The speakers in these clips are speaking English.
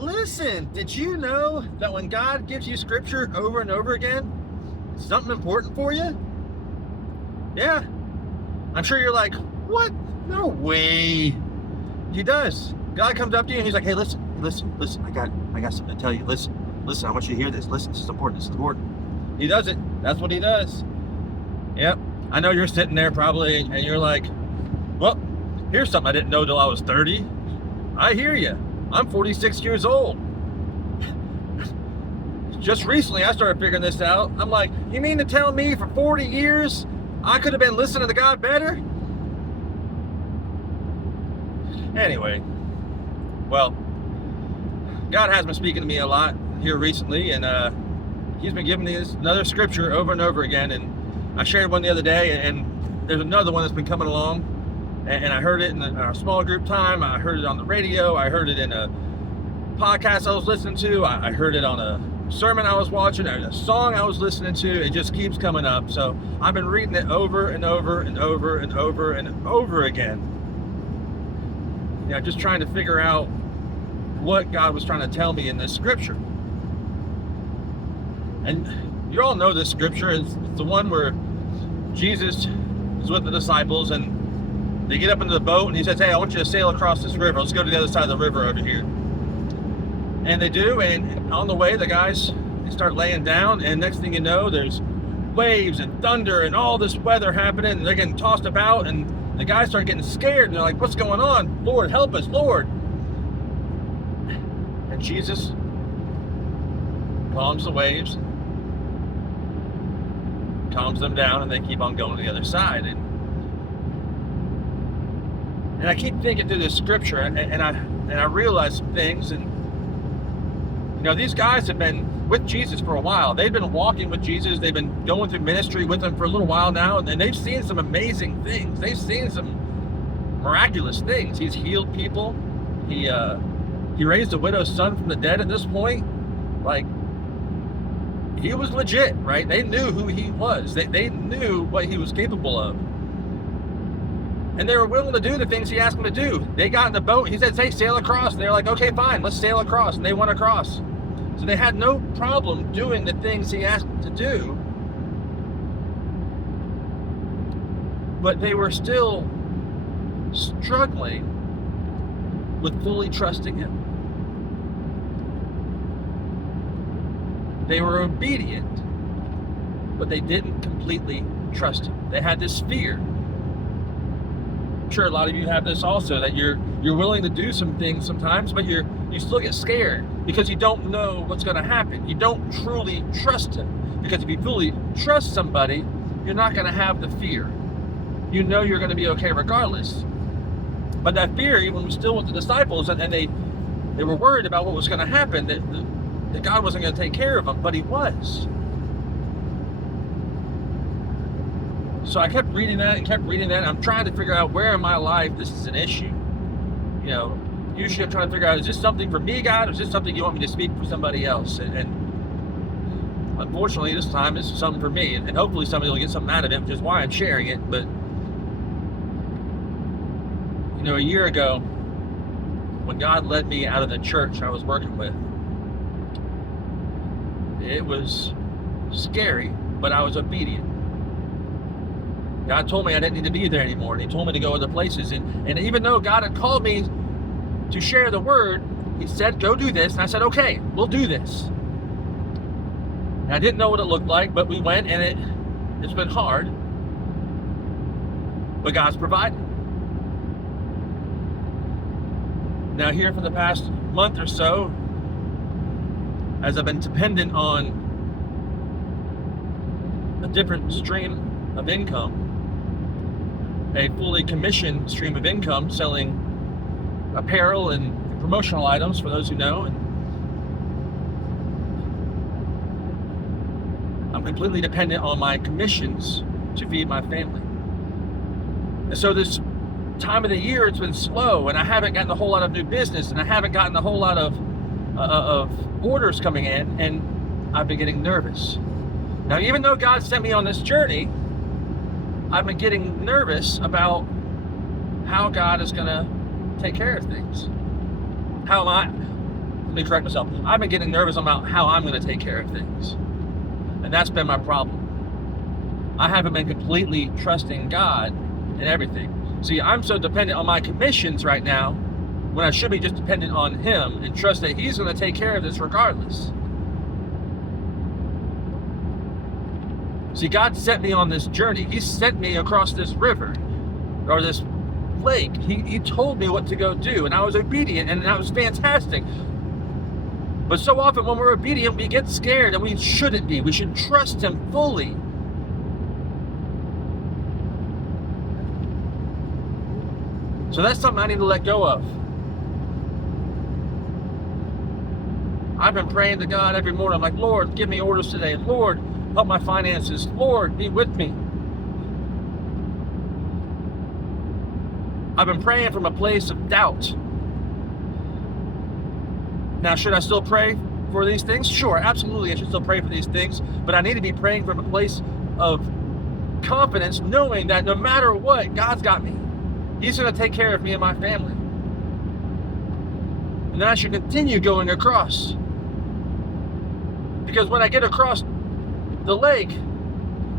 Listen, did you know that when God gives you scripture over and over again, it's something important for you? Yeah. I'm sure you're like, what? No way. He does. God comes up to you and he's like, hey, listen. I got something to tell you. Listen, I want you to hear this. Listen, this is important. He does it. That's what he does. Yep. I know you're sitting there probably and you're like, well, here's something I didn't know till I was 30. I hear you. I'm 46 years old. Just recently, I started figuring this out. I'm like, you mean to tell me for 40 years, I could have been listening to God better? Anyway, well, God has been speaking to me a lot here recently, and he's been giving me another scripture over and over again, and I shared one the other day, and there's another one that's been coming along. And I heard it in our small group time. I heard it on the radio. I heard it in a podcast I was listening to. I heard it on a sermon I was watching, a song I was listening to. It just keeps coming up. So I've been reading it over and over and over and over and over again. You know, just trying to figure out what God was trying to tell me in this scripture. And you all know this scripture. It's the one where Jesus is with the disciples and they get up into the boat and he says, hey, I want you to sail across this river. Let's go to the other side of the river over here. And they do, and on the way, the guys, they start laying down, and next thing you know, there's waves and thunder and all this weather happening, and they're getting tossed about, and the guys start getting scared, and they're like, what's going on? Lord, help us, Lord. And Jesus calms the waves, calms them down, and they keep on going to the other side. And I keep thinking through this scripture, and I realize some things. And you know, these guys have been with Jesus for a while. They've been walking with Jesus. They've been going through ministry with him for a little while now, and they've seen some amazing things. They've seen some miraculous things. He's healed people. He raised a widow's son from the dead. At this point, like, he was legit, right? They knew who he was. They knew what he was capable of. And they were willing to do the things he asked them to do. They got in the boat. He said, hey, sail across. And they're like, okay, fine, let's sail across. And they went across. So they had no problem doing the things he asked them to do. But they were still struggling with fully trusting him. They were obedient, but they didn't completely trust him. They had this fear. I'm sure a lot of you have this also, that you're willing to do some things sometimes, but you still get scared because you don't know what's going to happen. You don't truly trust him, because if you fully trust somebody, you're not going to have the fear. You know you're going to be okay regardless. But that fear even was still with the disciples, and they were worried about what was going to happen, that God wasn't going to take care of them, but he was. So I kept reading that and I'm trying to figure out where in my life this is an issue. You know, usually I'm trying to figure out, is this something for me, God, or is this something you want me to speak for somebody else? And unfortunately, this time it's something for me, and hopefully somebody will get something out of it, which is why I'm sharing it. But you know, a year ago, when God led me out of the church I was working with, it was scary, but I was obedient. God told me I didn't need to be there anymore, and he told me to go other places. And even though God had called me to share the word, he said, go do this. And I said, okay, we'll do this. And I didn't know what it looked like, but we went, and it's been hard, but God's provided. Now here for the past month or so, as I've been dependent on a different stream of income, a fully commissioned stream of income, selling apparel and promotional items, for those who know. And I'm completely dependent on my commissions to feed my family. And so this time of the year, it's been slow, and I haven't gotten a whole lot of new business, and I haven't gotten a whole lot of orders coming in, and I've been getting nervous. Now, even though God sent me on this journey, I've been getting nervous about how God is going to take care of things. How am I let me correct myself. I've been getting nervous about how I'm going to take care of things. And that's been my problem. I haven't been completely trusting God in everything. See, I'm so dependent on my commissions right now when I should be just dependent on Him and trust that He's going to take care of this regardless. See, God sent me on this journey. He sent me across this river or this lake. He told me what to go do, and I was obedient, and that was fantastic. But so often when we're obedient, we get scared, and we shouldn't be. We should trust Him fully. So that's something I need to let go of. I've been praying to God every morning. I'm like, Lord, give me orders today. Lord, help my finances. Lord, be with me. I've been praying from a place of doubt. Now, should I still pray for these things? Sure, absolutely, I should still pray for these things. But I need to be praying from a place of confidence, knowing that no matter what, God's got me. He's going to take care of me and my family. And then I should continue going across. Because when I get across the lake,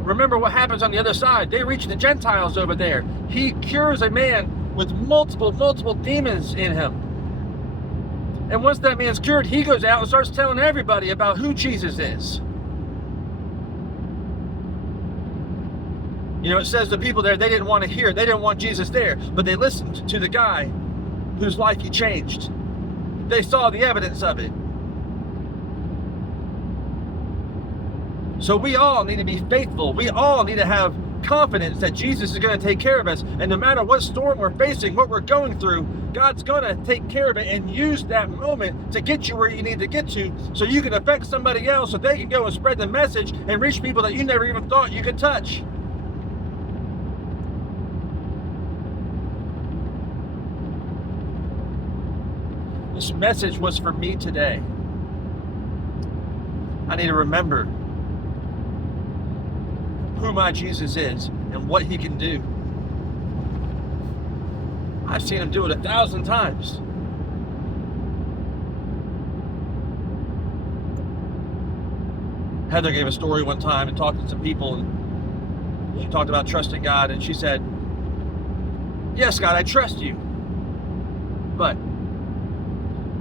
remember what happens on the other side. They reach the Gentiles over there. He cures a man with multiple demons in him. And once that man's cured, he goes out and starts telling everybody about who Jesus is. You know, it says the people there, they didn't want to hear. They didn't want Jesus there. But they listened to the guy whose life He changed. They saw the evidence of it. So we all need to be faithful. We all need to have confidence that Jesus is going to take care of us. And no matter what storm we're facing, what we're going through, God's going to take care of it and use that moment to get you where you need to get to so you can affect somebody else so they can go and spread the message and reach people that you never even thought you could touch. This message was for me today. I need to remember who my Jesus is and what He can do. I've seen Him do it 1,000 times. Heather gave a story one time and talked to some people, and she talked about trusting God, and she said, yes, God, I trust you. But,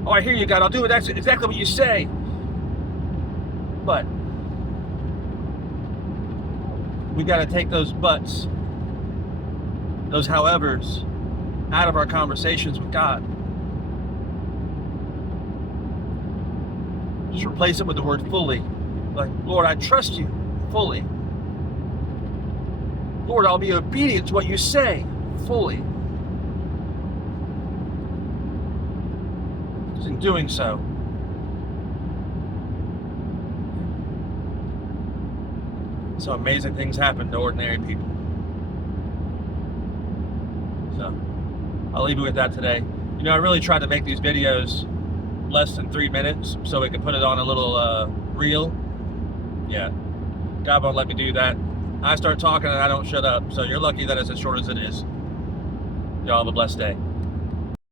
oh, I hear you, God, I'll do exactly what you say. But we got to take those buts, those howevers, out of our conversations with God. Just replace it with the word fully. Like, Lord, I trust you fully. Lord, I'll be obedient to what you say fully. Because in doing so, so amazing things happen to ordinary people. So I'll leave you with that today. You know, I really tried to make these videos less than 3 minutes so we could put it on a little reel. Yeah, God won't let me do that. I start talking and I don't shut up. So you're lucky that it's as short as it is. Y'all have a blessed day.